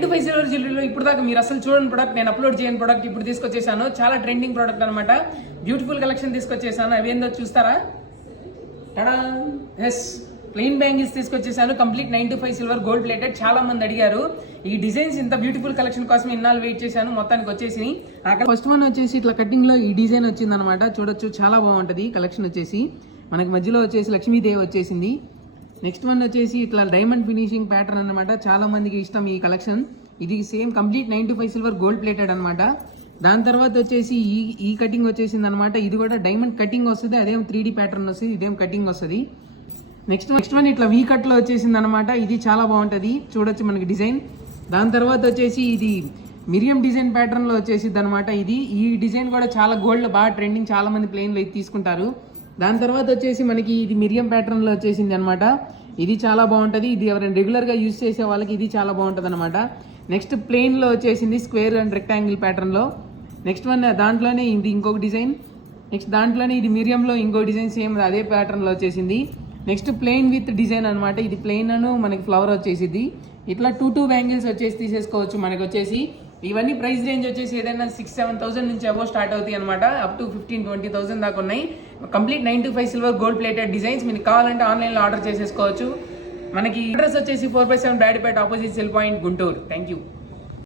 925 silver జ్యువెలరీలో ఇప్పుడు దాకా మీరు అసలు చూడని ప్రొడక్ట్, నేను అప్లోడ్ చేయని ప్రొడక్ట్ ఇప్పుడు తీసుకొచ్చేసాను. చాలా ట్రెండింగ్ ప్రొడక్ట్ అనమాట. బ్యూటిఫుల్ కలెక్షన్ తీసుకొచ్చేసాను. అవి ఏందో చూస్తారా? ఎస్, ప్లెయిన్ బ్యాంగిల్స్ తీసుకొచ్చేసాను. Complete 925 silver gold plated. చాలా మంది అడిగారు ఈ డిజైన్స్. ఇంత బ్యూటిఫుల్ కలెక్షన్ కోసం ఇన్నాళ్ళు వెయిట్ చేశాను. మొత్తానికి వచ్చేసి అక్కడ ఫస్ట్ వన్ వచ్చేసి ఇట్లా కటింగ్ లో ఈ డిజైన్ వచ్చింది అనమాట. చూడొచ్చు, చాలా బాగుంటది కలెక్షన్. వచ్చేసి మనకి మధ్యలో వచ్చేసి లక్ష్మీదేవి వచ్చేసింది. నెక్స్ట్ వన్ వచ్చేసి ఇట్లా డైమండ్ ఫినిషింగ్ ప్యాటర్న్ అనమాట. చాలా మందికి ఇష్టం ఈ కలెక్షన్. ఇది same complete 925 silver gold plated అనమాట. దాని తర్వాత వచ్చేసి ఈ కటింగ్ వచ్చేసింది అనమాట. ఇది కూడా డైమండ్ కటింగ్ వస్తుంది, అదేం 3D ప్యాటర్న్ వస్తుంది, ఇదేం కటింగ్ వస్తుంది. నెక్స్ట్ వన్ ఇట్లా వీ కట్ లో వచ్చేసింది అనమాట. ఇది చాలా బాగుంటది, చూడొచ్చు మనకి డిజైన్. దాని తర్వాత వచ్చేసి ఇది మిరియం డిజైన్ ప్యాటర్న్ లో వచ్చేసింది అనమాట. ఈ డిజైన్ కూడా చాలా గోల్డ్ లో బాగా ట్రెండింగ్, చాలా మంది ప్లెయిన్ లో తీసుకుంటారు. దాని తర్వాత వచ్చేసి మనకి ఇది మిరియం ప్యాటర్న్ లో వచ్చేసింది అనమాట. ఇది చాలా బాగుంటది. ఇది ఎవరైనా రెగ్యులర్ గా యూజ్ చేసే వాళ్ళకి ఇది చాలా బాగుంటది అనమాట. నెక్స్ట్ ప్లెయిన్ లో వచ్చేసింది స్క్వేర్ అండ్ రెక్టాంగిల్ ప్యాటర్న్ లో. నెక్స్ట్ వన్ దాంట్లోనే ఇది ఇంకొక డిజైన్. నెక్స్ట్ దాంట్లోనే ఇది మిరియంలో ఇంకో డిజైన్, సేమ్ అదే ప్యాటర్న్ లో వచ్చేసింది. నెక్స్ట్ ప్లెయిన్ విత్ డిజైన్ అనమాట. ఇది ప్లెయిన్ అను మనకి ఫ్లవర్ వచ్చేసింది. ఇట్లా 2 బ్యాంగిల్స్ వచ్చేసి తీసేసుకోవచ్చు మనకి వచ్చేసి. ఇవన్నీ ప్రైస్ రేంజ్ వచ్చేసి ఏదైనా 6-7,000 నుంచి అబౌవ్ స్టార్ట్ అవుతాయి అనమాట. అప్ టు 15-20,000 దాకా ఉన్నాయి. Complete 925 silver gold plated designs. మీకు కావాలంటే ఆన్లైన్లో ఆర్డర్ చేసేసుకోవచ్చు. మనకి అడ్రస్ వచ్చేసి 4/7 బ్యాడిపేట, opposite cell point, Guntur. Thank you.